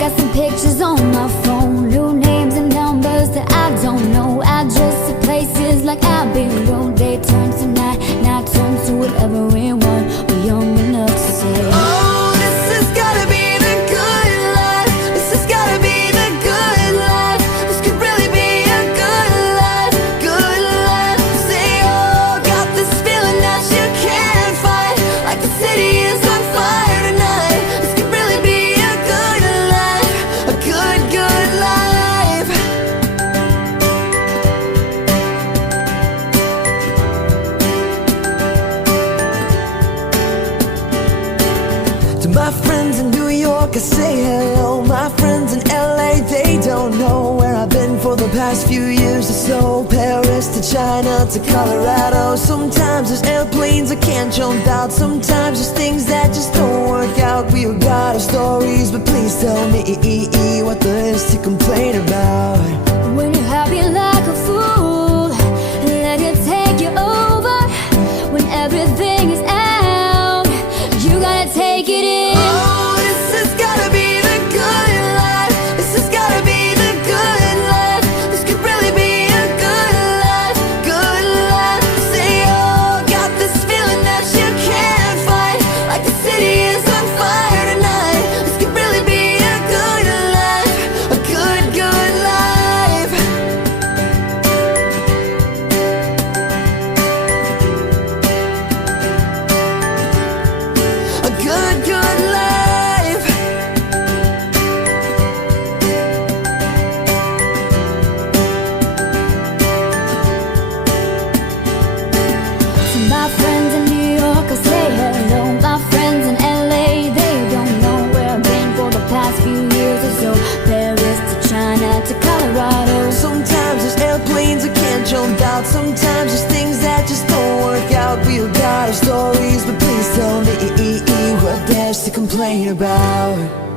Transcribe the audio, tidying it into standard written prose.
got some pictures on my phone, new names and numbers that I don't know, address to places like Abbey Road. Day turns to night, night turns to whatever we want. We're young enough to say, oh, this has gotta be the good life. This has gotta be the good life. This could really be a good life, good life. Say, oh, got this feeling that you can't fight, like the city is on fire tonight. This could really be a good life, a good, good life. To my friends in New York, I say hello. My friends in LA, they don't know where I've been for the past few years or so. Paris to China to Colorado. Sometimes there's airplanes I can't jump out. Sometimes there's things that just don't work out. We all got our stories, but please tell me what there is to complain about. when you're happy like a fool, let it take you over. When everything is out, you gotta take it in. Oh, this has gotta be the good life. This has gotta be the good life. This could really be a good life, good life. Say, oh, got this feeling that you can't fight, like the city is on fire tonight. This could really be a good life, a good, good life. A good, good life. To my friends in New York, I say hello. My friends in LA, they don't know where I've been for the past few years or so. Paris to China to Colorado. Sometimes there's airplanes I can't jump out. Sometimes there's things that just don't work out. We all got our stories, but please tell me what there's to complain about.